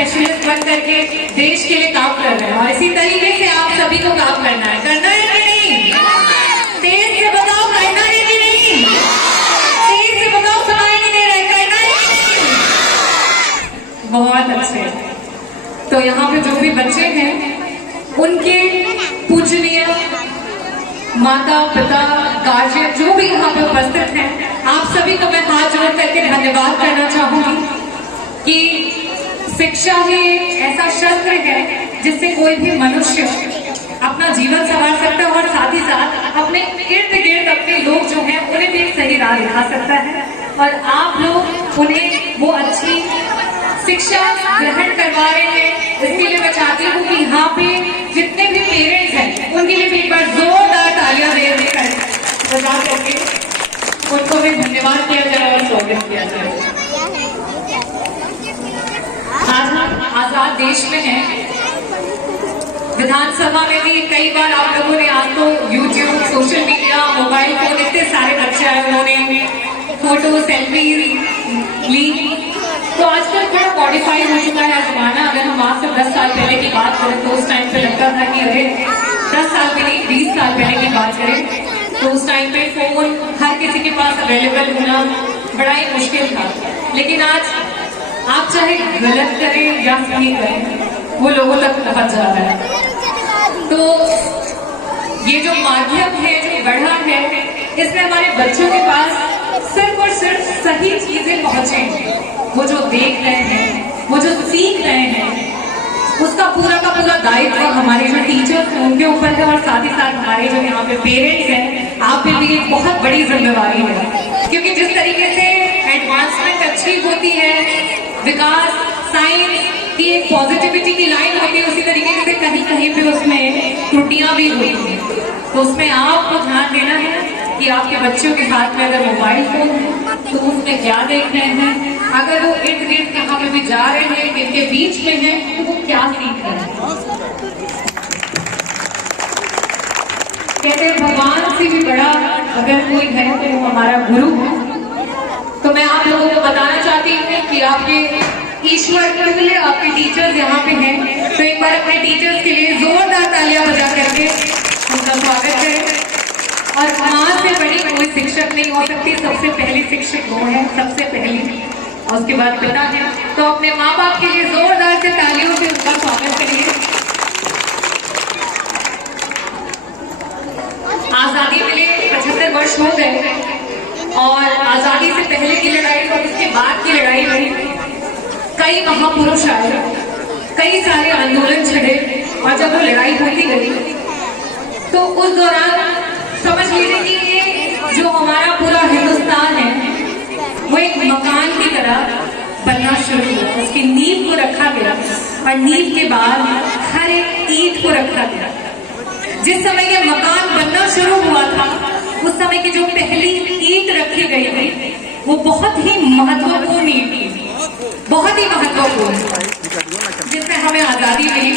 Specialist बन करके देश के लिए काम कर रहे हैं, और इसी तरीके से आप सभी को काम करना है कि नहीं? तेज से बताओ, करना है कि नहीं? तेज से बताओ, सुनाई नहीं दे रहा, करना है कि नहीं? बहुत अच्छे। तो यहाँ पे जो भी बच्चे हैं उनके पूजनीय माता पिता गार्जियन जो भी यहाँ पे उपस्थित हैं, आप सभी को मैं हाथ जोड़ करके धन्यवाद करना चाहूंगी कि शिक्षा ही ऐसा शस्त्र है जिससे कोई भी मनुष्य अपना जीवन संवार सकता है और साथ ही साथ अपने इर्द गिर्द अपने लोग जो हैं उन्हें भी एक सही राह दिखा सकता है। और आप लोग उन्हें वो अच्छी शिक्षा ग्रहण करवा रहे हैं, इसके लिए मैं चाहती हूँ कि यहाँ पे जितने भी पेरेंट्स हैं उनके लिए भी एक बार जोरदार तालियां देकर बजा करके उनको भी धन्यवाद किया जाए और स्वागत किया जाए। आज हम आजाद देश में हैं, विधानसभा में भी कई बार आप लोगों ने आज तो YouTube, social media, mobile phone, इतने सारे बच्चे आए, उन्होंने फोटो सेल्फी ली। तो आजकल थोड़ा मॉडिफाई हो चुका है जमाना। अगर हम आज से 10 साल पहले की बात करें तो उस टाइम पे लगता था कि अरे 10 साल पहले 20 साल पहले की बात करें तो उस टाइम पे फोन हर किसी के पास अवेलेबल होना बड़ा ही मुश्किल था। लेकिन आज आप चाहे गलत करें या सही करें, वो लोगों तक पहुंच जा रहा है। तो ये जो माध्यम है, जो बढ़ा है, इसमें हमारे बच्चों के पास सिर्फ और सिर्फ सही चीजें पहुंचे। वो जो देख रहे हैं, वो जो सीख रहे हैं, उसका पूरा का पूरा दायित्व हमारे जो टीचर्स हैं उनके ऊपर है, और साथ ही साथ हमारे जो यहाँ पे पेरेंट्स हैं, आप पे भी एक बहुत बड़ी जिम्मेवारी है। क्योंकि जिस तरीके से एडवांसमेंट अच्छी होती है, विकास, साइंस की एक पॉजिटिविटी की लाइन होती है, उसी तरीके से कहीं कहीं पे उसमें त्रुटियां भी होती हैं। तो उसमें आपको ध्यान देना है कि आपके बच्चों के हाथ में अगर मोबाइल फोन है तो उसमें क्या देख रहे हैं, अगर वो इर्द गिर्द कहाँ पे भी जा रहे हैं, इनके बीच में है, तो वो क्या सीख रहे हैं। कहते हैं भगवान से भी बड़ा अगर कोई है तो वो हमारा गुरु है। तो मैं आप लोगों को बताना चाहती हूँ कि आपके ईश्वर के लिए आपके टीचर्स यहाँ पे हैं, तो एक बार अपने टीचर्स के लिए जोरदार तालियां बजा करके उनका स्वागत करें। और माँ से बड़ी कोई शिक्षक नहीं हो सकती, सबसे पहली शिक्षक वो है, सबसे पहली, और उसके बाद पिता है। तो अपने माँ बाप के लिए जोरदार से तालियों से उनका स्वागत करिए। आजादी मिले 75 वर्ष हो गए, और आजादी से पहले की लड़ाई और उसके बाद की लड़ाई में कई महापुरुष आए, कई सारे आंदोलन छिड़े, और जब वो लड़ाई होती गई तो उस दौरान समझ लीजिए कि ये जो हमारा पूरा हिंदुस्तान है वो एक मकान की तरह बनना शुरू हुआ। उसकी नींव को रखा गया, और नींव के बाद हर एक ईंट को रखा गया। जिस समय ये मकान बनना शुरू हुआ था, उस समय की जो पहली ईंट रखी गई थी वो बहुत ही महत्वपूर्ण ईंट थी, बहुत ही महत्वपूर्ण, जिसमें हमें आजादी मिली।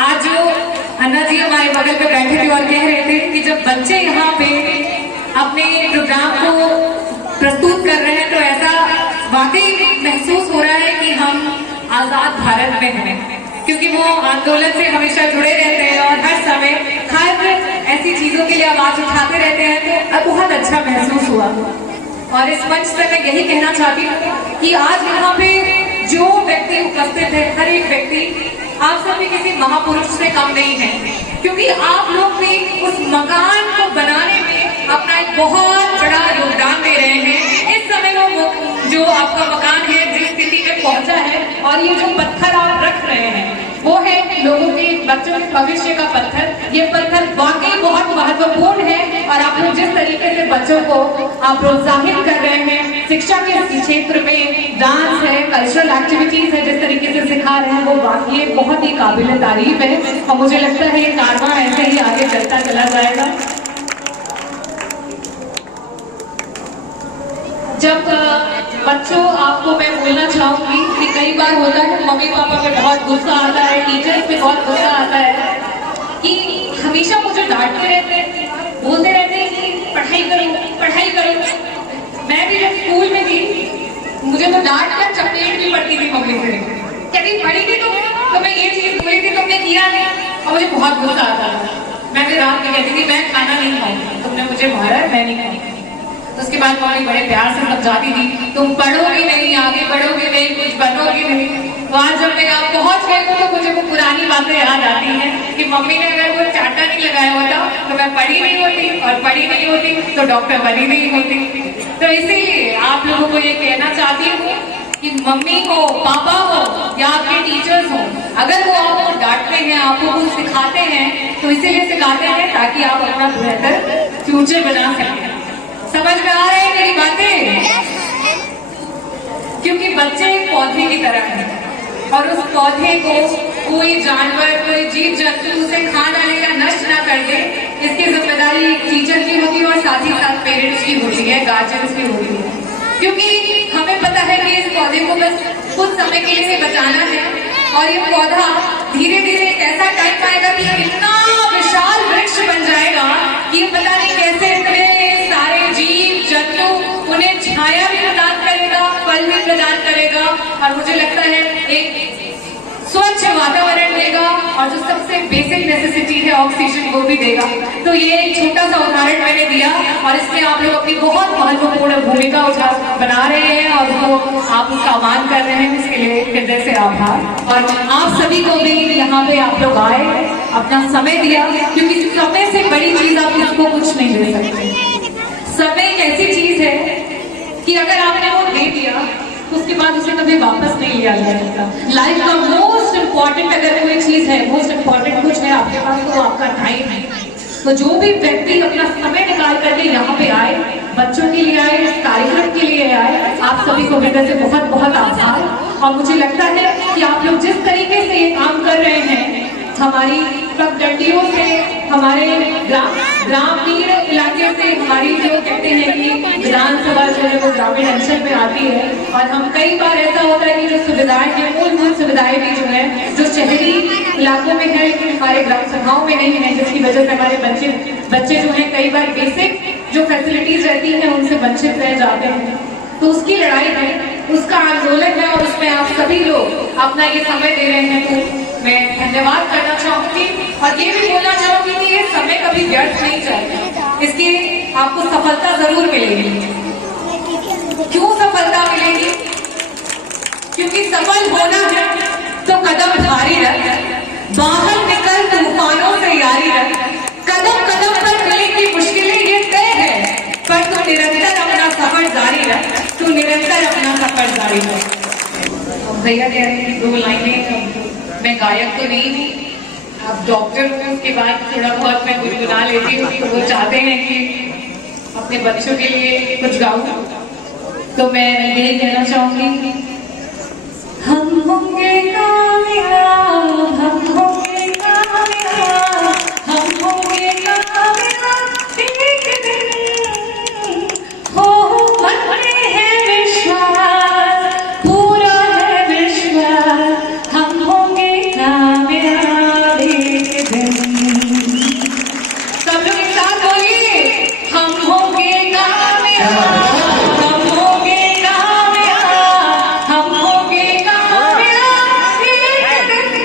आज जो अन्ना जी हमारे बगल पे बैठे थे और कह रहे थे कि जब बच्चे यहाँ पे अपने प्रोग्राम को प्रस्तुत कर रहे हैं तो ऐसा वाकई महसूस हो रहा है कि हम आजाद भारत में हैं, क्योंकि वो आंदोलन से हमेशा जुड़े रहते हैं और हर समय हर ऐसी चीजों के लिए आवाज उठाते रहते हैं। तो बहुत अच्छा महसूस हुआ, और इस मंच से मैं यही कहना चाहती हूँ कि आज यहाँ पे जो व्यक्ति उपस्थित है, हर एक व्यक्ति आप सब भी किसी महापुरुष से कम नहीं है, क्योंकि आप लोग भी उस मकान को बनाने में अपना एक बहुत बड़ा योगदान दे रहे हैं। इस समय वो जो आपका मकान है जिस स्थिति में पहुंचा है, और ये जो पत्थर आप रख रहे हैं वो है लोगों के, बच्चों के भविष्य का पत्थर। ये पत्थर वाकई बहुत महत्वपूर्ण है, और आप लोग जिस तरीके से बच्चों को आप प्रोत्साहित कर रहे हैं शिक्षा के क्षेत्र में, डांस है, कल्चरल एक्टिविटीज है, जिस तरीके से सिखा रहे हैं, वो वाकई बहुत ही काबिल तारीफ है। और मुझे लगता है ये कारवां ऐसे ही आगे चलता चला जाएगा। जब बच्चों, आपको मैं बोलना चाहूंगी कि कई बार होता है मम्मी पापा पे बहुत गुस्सा आता है, टीचर्स पे बहुत गुस्सा आता है कि हमेशा मुझे डांटते रहते हैं, बोलते रहते हैं कि पढ़ाई करो पढ़ाई करो। मैं भी जब स्कूल में थी मुझे तो डांट कर चपेट भी पड़ती थी मम्मी से कहती पढ़ी थी तो मैं ये चीज बोली थी तुमने किया नहीं, और मुझे बहुत गुस्सा आता था। मैं फिर रात में कहती थी मैं खाना नहीं खाऊंगी, तुमने मुझे मारा है, मैं नहीं खाऊंगी। तो उसके बाद मम्मी बड़े प्यार से समझाती थी तुम पढ़ोगी नहीं, आगे बढ़ोगी नहीं, कुछ बनोगी नहीं। तो आज जब मैं यहाँ पहुंच गई तो मुझे वो पुरानी बातें याद आती हैं कि मम्मी ने अगर वो चाटा नहीं लगाया होता तो मैं पढ़ी नहीं होती, और पढ़ी नहीं होती तो डॉक्टर बनी नहीं होती। तो इसीलिए आप लोगों को ये कहना चाहती हूँ कि मम्मी हो, पापा हो या आपके टीचर्स हो, अगर वो आपको डांटते हैं, आपको कुछ सिखाते हैं तो इसीलिए सिखाते हैं ताकि आप अपना बेहतर फ्यूचर बना सकें। समझ में आ रहे हैं मेरी बातें? क्योंकि बच्चे एक पौधे की तरह हैं और उस पौधे को कोई जानवर, कोई जीव जंतु उसे खा ना ले या नष्ट ना कर दे, इसकी जिम्मेदारी टीचर की होती है और साथ ही साथ पेरेंट्स की होती है, गार्जियंस की होती है। क्योंकि हमें पता है कि इस पौधे को बस कुछ समय के लिए बचाना है और ये पौधा धीरे धीरे एक ऐसा टाइम आएगा कि इतना विशाल वृक्ष बन जाएगा कि ये पता नहीं कैसे इतने सारे जीव जंतु उन्हें छाया भी प्रदान करेगा, फल भी प्रदान करेगा, और मुझे लगता है एक स्वच्छ वातावरण देगा और जो सबसे बेसिक नेसेसिटी है ऑक्सीजन वो भी देगा। तो ये एक छोटा सा उदाहरण मैंने दिया और इसमें आप लोग अपनी बहुत महत्वपूर्ण भूमिका बना रहे हैं और उसको आप उसका मान कर रहे हैं, इसके लिए हृदय से आभार। और आप सभी को भी यहाँ पे आप लोग आए, अपना समय दिया, क्योंकि समय से बड़ी चीज आप किसको कुछ नहीं दे सकते। समय एक ऐसी चीज है कि अगर आपने वो दे दिया उसके बाद उसे कभी वापस नहीं लिया जा सकता। लाइफ का मोस्ट इम्पॉर्टेंट अगर कोई चीज है, मोस्ट इम्पॉर्टेंट कुछ है आपके पास तो आपका टाइम है। तो जो भी व्यक्ति अपना समय निकाल करके यहाँ पे आए, बच्चों के लिए आए, इस कार्यक्रम के लिए आए, आप सभी को हृदय से बहुत बहुत आभार। और मुझे लगता है कि आप लोग जिस तरीके से ये काम कर रहे हैं, हमारी पगडंडियों से, हमारे ग्रामीण इलाके से, हमारी जो कहते हैं कि विधानसभा जो है वो ग्रामीण अंचल में आती है, और हम कई बार ऐसा होता है कि जो सुविधाएं हैं, मूलभूत सुविधाएं भी जो है जो शहरी इलाकों में है लेकिन हमारे ग्राम सभाओं में नहीं है, जिसकी वजह से हमारे बच्चे जो है कई बार बेसिक जो फैसिलिटीज रहती है उनसे वंचित रह जाते हैं। तो उसकी लड़ाई है, उसका आंदोलन है और उसमें आप सभी लोग अपना ये समय दे रहे हैं, तो मैं धन्यवाद करना चाहूंगी और ये भी बोलना चाहूंगी कि ये समय कभी व्यर्थ नहीं जाएगा, इसकी आपको सफलता जरूर मिलेगी। क्यों सफलता मिलेगी? क्योंकि सफल होना है तो कदम भारी रख, बाहर निकल तूफानों से यारी रख, कदम कदम पर मिलेंगी मुश्किलें ये तय है, पर तू निरंतर अपना सफर जारी रख, तू निरंतर अपना सफर जारी रख। भैया कह रहे हैं 2 लाइनें, मैं गायक तो नहीं हूँ, आप डॉक्टर हो, उसके बाद थोड़ा बहुत मैं गुनगुना लेती हूँ, तो वो चाहते हैं कि अपने बच्चों के लिए कुछ गाऊं, तो मैं यही कहना चाहूंगी, हम होंगे कामयाब, हम होंगे कामयाब, हम होंगे कामयाब एक दिन, हो मन में है विश्वास, पूरा है विश्वास, हम होंगे कामयाब एक दिन। सब लोग एक साथ बोलिए, हम होंगे कामयाब, हम होंगे कामयाब, हम होंगे कामयाब एक दिन।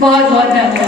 बहुत बहुत धन्यवाद।